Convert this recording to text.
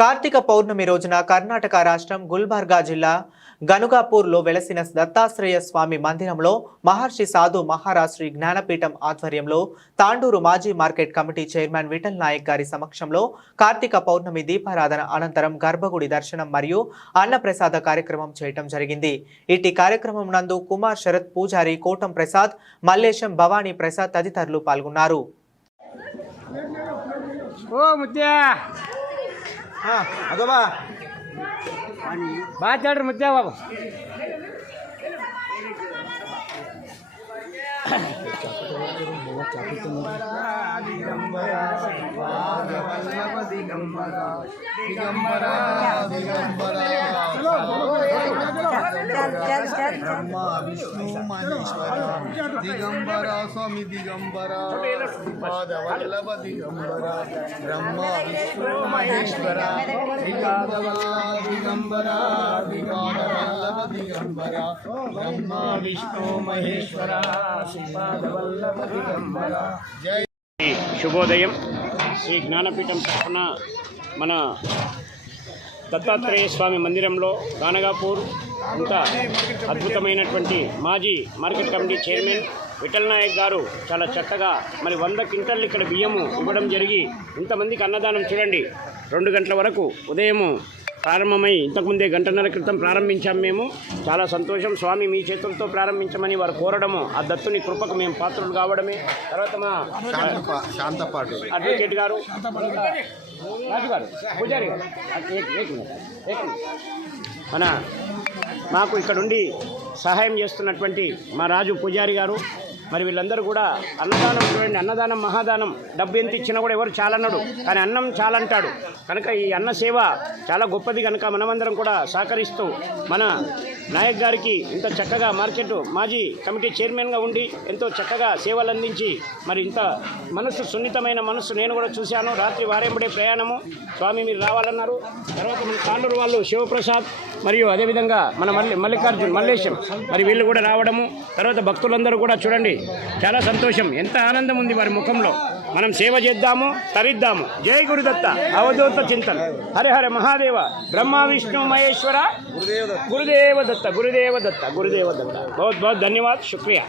కార్తీక పౌర్ణమి రోజున కర్ణాటక రాష్ట్రం గుల్బర్గా జిల్లా గనుగాపూర్లో వెలసిన దత్తాత్రేయ స్వామి మందిరంలో మహర్షి సాధు మహారాజ్ శ్రీ జ్ఞానపీఠం ఆధ్వర్యంలో తాండూరు మాజీ market committee chairman Vithal Naik గారి సమక్షంలో కార్తీక పౌర్ణమి దీపారాధన అనంతరం గర్భగుడి దర్శనం మరియు అన్నప్రసాద కార్యక్రమం చేయటం జరిగింది. ఇట్టి కార్యక్రమం నందు కుమార్ శరత్ పూజారి, కోటం ప్రసాద్, మల్లేశం, భవానీ ప్రసాద్ తదితరులు పాల్గొన్నారు. మాట్లాడరు ముద్దా బాబు. ब्रह्मा विष्णु महेश्वर दिगंबर स्वामी दिगंबर पाद वल्लभ दिगंबर ब्रह्मा विष्णु महेश्वर दिगंबर दिगंबर पाद वल्लभ दिगंबर ब्रह्मा विष्णु महेश्वर पाद वल्लभ दिगंबर. जय శుభోదయం. శ్రీ జ్ఞానపీఠం తరఫున మన దత్తాత్రేయ స్వామి మందిరంలో గానగాపూర్ అంత అద్భుతమైనటువంటి మాజీ market committee chairman Vithal Naik గారు చాలా చక్కగా 100 క్వింటాళ్ళు ఇక్కడ బియ్యము ఇవ్వడం జరిగి ఇంతమందికి అన్నదానం చూడండి. 2 గంటల వరకు ఉదయము ప్రారంభమై ఇంతకుముందే గంటన్నర క్రితం ప్రారంభించాం. మేము చాలా సంతోషం. స్వామి మీ చేతులతో ప్రారంభించమని వారు కోరడము, ఆ దత్తుని కృపకు మేము పాత్రలు కావడమే. తర్వాత మా శాంతపాటు అడ్వకేట్ గారు, రాజు గారు, పూజారి గారు, మన మాకు ఇక్కడుండి సహాయం చేస్తున్నటువంటి మా రాజు పూజారి గారు, మరి వీళ్ళందరూ కూడా అన్నదానం చూడండి. అన్నదానం మహాదానం. డబ్బు ఎంత ఇచ్చినా కూడా ఎవరు చాలన్నాడు, కానీ అన్నం చాలంటాడు. కనుక ఈ అన్న సేవ చాలా గొప్పది. కనుక మనమందరం కూడా సహకరిస్తూ మన నాయక్ గారికి ఇంత చక్కగా మార్కెట్ మాజీ కమిటీ చైర్మన్గా ఉండి ఎంతో చక్కగా సేవలు అందించి మరి ఇంత మనసు సున్నితమైన మనసు నేను కూడా చూశాను. రాత్రి వారేంబడే ప్రయాణము. స్వామి మీరు రావాలన్నారు. తర్వాత మన తాండూరు వాళ్ళు శివప్రసాద్ మరియు అదేవిధంగా మన మల్లికార్జున్, మల్లేశం మరి వీళ్ళు కూడా రావడము. తర్వాత భక్తులందరూ కూడా చూడండి, చాలా సంతోషం, ఎంత ఆనందం ఉంది వారి ముఖంలో. మనం సేవ చేద్దాము, తరిద్దాము. జై గురుదత్త, అవధూత చింతన్, హరి హర మహాదేవ, బ్రహ్మ విష్ణు మహేశ్వర, గురుదేవ దత్త, గురుదేవ దత్త, గురుదేవ దత్త. बहुत बहुत धन्यवाद, शुक्रिया.